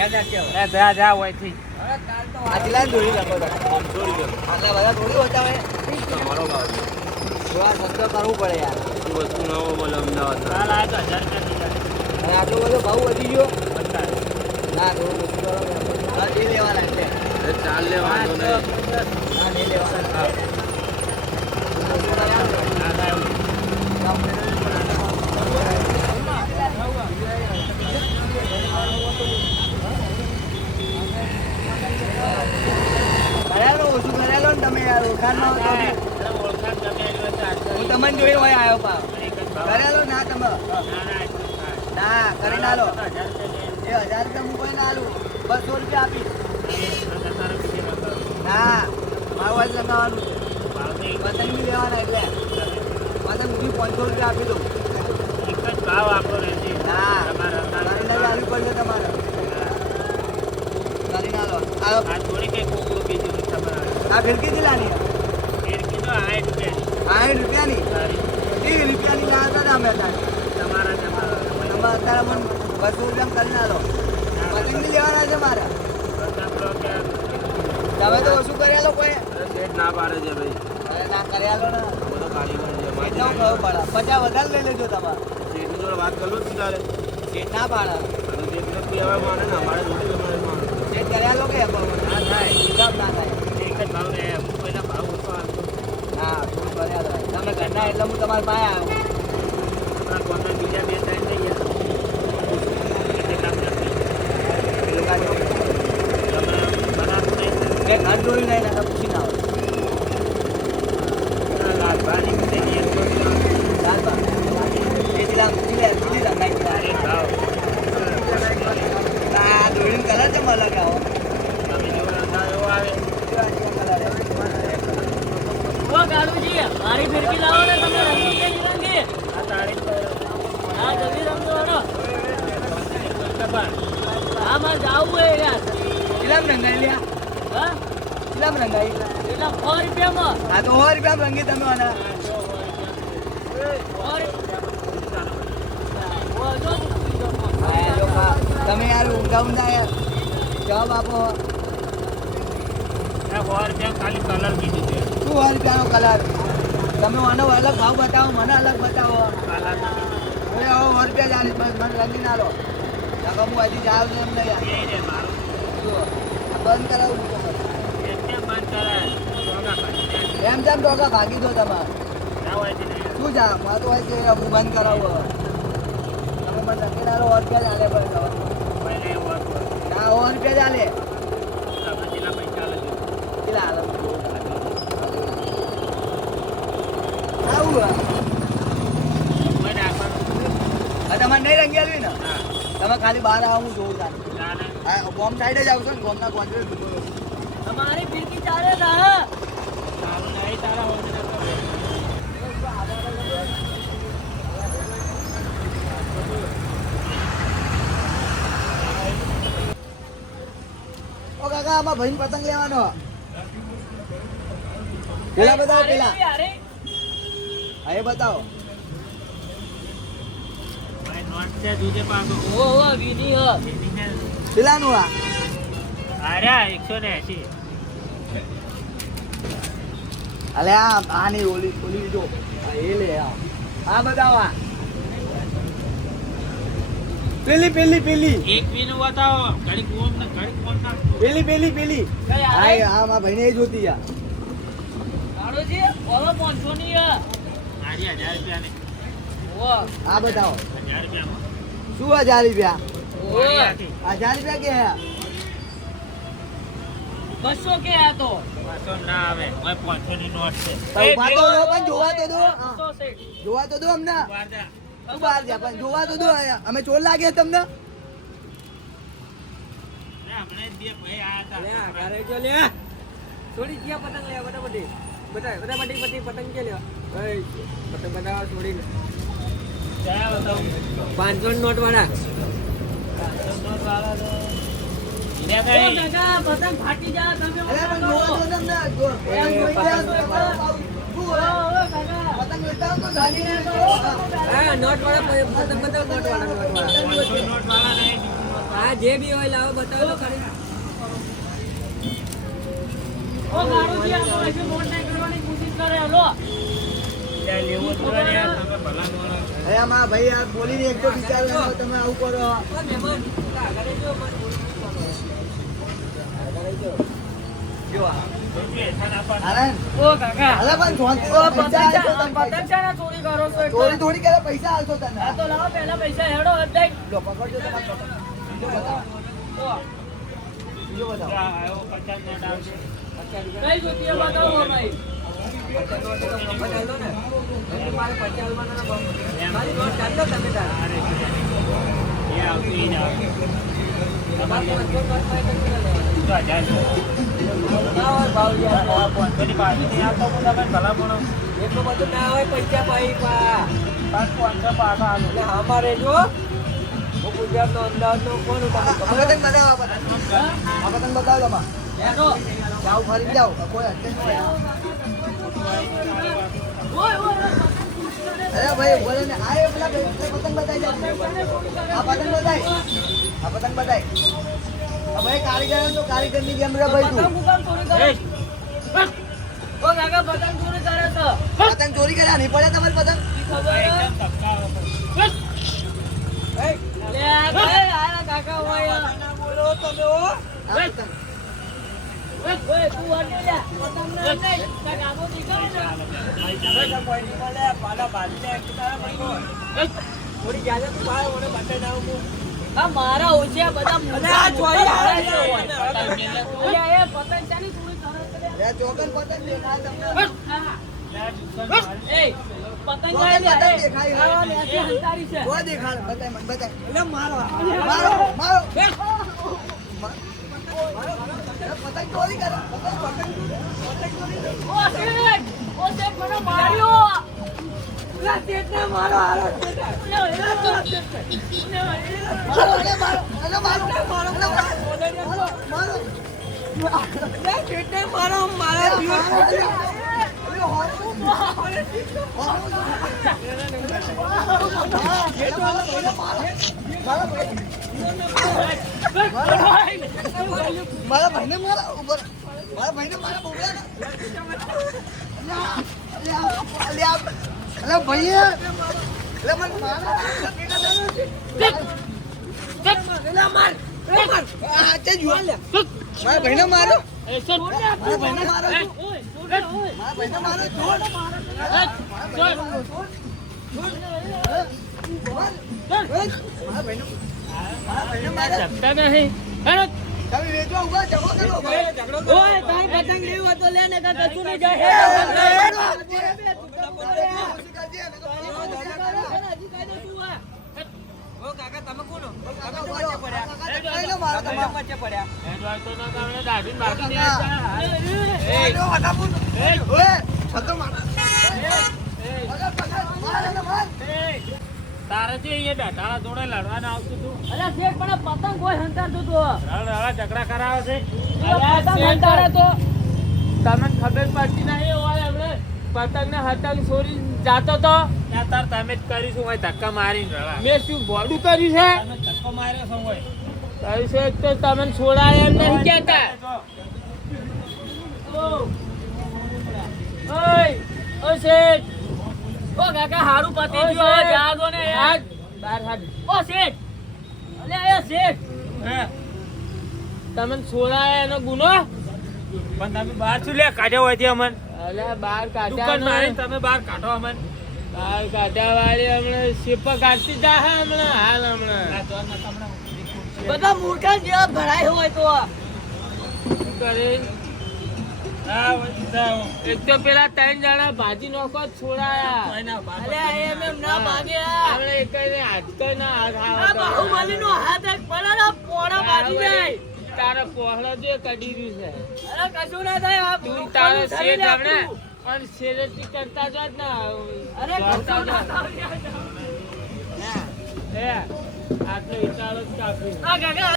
જા લખો આટલા બધા થોડી હોતા હોય? ભાવ આ સસ્તો કરવું પડે યાર. ચાલ આ તો હજાર રૂપિયા અને આટલો બધો ભાવ વધી ગયો? ના થોડું ઓછું કરો ને. હા નહીં લેવાના ચાલ લેવાનું નહીં લેવાના કરેલો ઓછું કરેલો ને તમે યાર ઓળખાણમાં હો તો બી. ઓળખાણ ગમે એની વચ્ચે આટલો હું તમને જોઈને હોય આવ્યો પાવ એક જ ભાવ. કરેલો ના તમે ના, ના, એટલું થાય. ના લો હજાર એ હજાર રૂપિયા હું કોઈ ના આલું. બસો રૂપિયા આપીશ. લે. આ તારો બીજી નંબર. ના લગાવવાનું ભાવ જ પતંગ બી લેવાના એટલે. પતંગ બી પાંચસો રૂપિયા આપી દઉં. એક જ ભાવ આપણો રહેશે. હા કરીને જ પડશે તમારે. કરી ના લો આ થોડી કઈ કોકડું બીજું આ ફિરકી દિલાની તેર કિલો આઠ રૂપિયાની. સાઠ રૂપિયાની? સારી. રૂપિયાની ના હતા અમે અત્યારે તમારા તમારા અત્યારે મને બસો રૂપિયા કરી ના લો પતંગ નહીં લેવાના છે મારે તમે તો ઓછું કરી લો કોઈ શેઠ ના પાડે છે અરે ના કરી આલો ને બધો કારીગર છે કેટલું માહિતી ખબર પડે પચાસ વધારે લઈ લેજો તમારે જોડે વાત કરું છું તારે શેઠ ના પાડે અને શેઠને કહેવાય ને અમારે જોડે તમારે માને શેઠ કર્યા લો કે ના થાય. કામ ના થાય એક જ ભાવ. હું કોઈના ભાવ આપતો નથી. કર્યા તમે ઘરના એટલે હું તમારી પાસે આવ્યો બીજા બે ટાઈમ થઈ ગયા. એટલે કામ નથી. પેલું કાઢો તમે બનાવતું નહીં. કે ઘર જોયું નહીં ને તો પૂછી ના આવો આ લાલભાની બધાની એક વસ્તુ. ચાલ બા એ દિલા પૂછી લે પૂછી લે કાંઈ તારે ભાવ. આ દોડીને કલર છે મળે કે આવો તમે જેવો રંગાવો એવો આવે. ઓ ગાડુજી મારી ફિરકી લાવો ને તમે રંગી કે રંગી? આ તાળી તો હા જલ્દી હેડો હા મારે જાવું હોય યાર. કેટલા રંગાઈ લ્યા. હા કેટલામ રંગાઈ? એટલા સો રૂપિયામાં. હા તો સો રૂપિયામાં રંગી તમે આના. તમે યાર ઊંધા ઊંધા યાર. જવાબ આપો. સો રૂપિયા ખાલી કલર કીધું છે. શું સો રૂપિયાનો કલર તમે મને અલગ ભાવ બતાવો મને અલગ બતાવો. હવે આવો સો રૂપિયા જાણીશ બસ મને રંગી ના લો હું હજી જાવ છું એમ નહીં યાર એ રે મારું. જુઓ, આ બંધ કરાવું. એમ તેમ ટોકા ભાગી દો તમારે. શું જા મારું હોય છે હું બંધ કરાવું હવે તમે મને નક્કી ના સો રૂપિયા ચાલે એવું ના સો રૂપિયા ચાલે. કેટલા હાલે આવું તમારે નહીં રંગી આવી ના. તમે ખાલી બહાર આવો હું જોઉં તારે. બોમ્બ સાઈડ જ આવશો ને બોમ્બના કોન્ટ્રેક્ટ તમારી ફિરકી ચાલે હા? તારું નહીં, તારા. ઓ કાકા આમાં ભાઈ પતંગ લેવાનો. પેલા બતાવો પેલા. અરે. હા એ બતાવો. પેલાનું આ આર્યા, 180. અલે આ આની ઓલી ઓલી જો એ લે આ આ બતાવો પેલી પેલી પેલી એક વીનું બતાવો. ને નાખો. પેલી પેલી પેલી આ મારા ભાઈને એ જોતી આ ની રૂપિયાની. ઓ આ બતાવો શું હજાર રૂપિયા હજાર રૂપિયા કે હે? બસો કે આ તો પાછો ના આવે. ઓય પાંચસોની નોટ છે. ઊભા તો રહો પણ જોવા તો દો હા. બસો છે જોવા તો દો અમને બહાર જા. શું બહાર ગયા પણ જોવા તો દો અમે ચોર લાગે તમને લે, હમણાં જ બે ભાઈ આયા હતા. છોડી ગયા પતંગ લેવા બધા બધી બધા બધા બધી બધી પતંગ કે લેવા ભાઈ પતંગ બધા છોડીને? પાંચસો નોટ વાળા. હો. જે બી હોય લાવો બતાવો ખરી ઓ ગાડુજી આ પૈસે નોટ નહીં કરવાની કોશિશ કરે હલો ભાઈ આ બોલીને એક તો વિચાર તમે આવું કરો ચોરી થોડી કરે પૈસા આલશો તને તો લાવો પહેલા પૈસા હેડો લો પકડજો બતાવો બીજો બતાવો પચાસ જોતી બતાવો અમારી? તમે. ના તમે. એટલું બધું ના હોય પૈસા પાઈ પા અમારે જો હું ગુજરાતનો અમદાવાદનો કોણ હું તમને આ ખબર બતાવો બતાવો તમારે જાઓ ફરી જાઓ કોઈ અરે ભાઈ બોલે ને આ પેલા બે- બે પતંગ બતાવી આ પતંગ બતાય. આ પતંગ બતાય. આ ભાઈ કારીગર તો કારીગરની જેમ રે ભાઈ તું. ચોરી પતંગ કરે પતંગ કર્યા નહીં પડે તમારી પતંગ? ખબર કાકા બોલો તમે મારા ઓછિયા બધા પતંગ મારો મારો મારો. મારો મારો અરે મારો ભાઈને ભાઈ અલે મને મારા. માર ભાઈને મારો. મારા ભાઈને મારો. છોડ તારી જો. એ, જોડે લડવાના આવતું તું? અલ્યા શેઠ પણ પતંગ કોઈ હંતારતું તું. રડા ઝઘડા કરાવે છે. પતંગ તો. તમને ખબર પડતી નહીં હોય એમણે પતંગ ને હતંગ જાતો તો? તાર તમે જ કરીશું હોય ધક્કા મારીને રડા મેં શું બોડું કર્યું છે? તમે ધક્કો માર્યો છો હોય? કર્યું છે તો તમે છોડાય એમ નહીં કહેતા. ઓય ઓ શેઠ. કાકા હારું પતી ગયું હવે જા દો ને યાર. બાર હાથ. ઓ શેઠ! અલે એ શેઠ! હે. તમે છોરા એનો ગુનો? પણ તમે બહાર શું લે કાઢ્યો હોય અમન? અલે બહાર કાઢ્યા મારી તમે બહાર કાઢો અમન. બહાર કાઢ્યા વાળી હમણાં શિપ કાઢતી જા હે હમણાં હાલ હમણાં. બધા મૂર્ખા જેવા ભરાય હોય તો. શું કરે? એક તો પેલા ત્રણ જણા ભાજી નોખો છોડાયા. એમ એમ ના ભાગ્યા. આપણે એક આજકાલ ના હાથ બાહુબલી નો હાથ એક પડે પોણા ભાગી જાય. તારો પહોળો જે કડી રહ્યું છે. અરે કશું ના થાય તું લોકોનું શેઠ હમણે આપણું. પણ શેરતી કરતા જ જ અરે કશું જ. આટલો ઈટાળો જ કાપી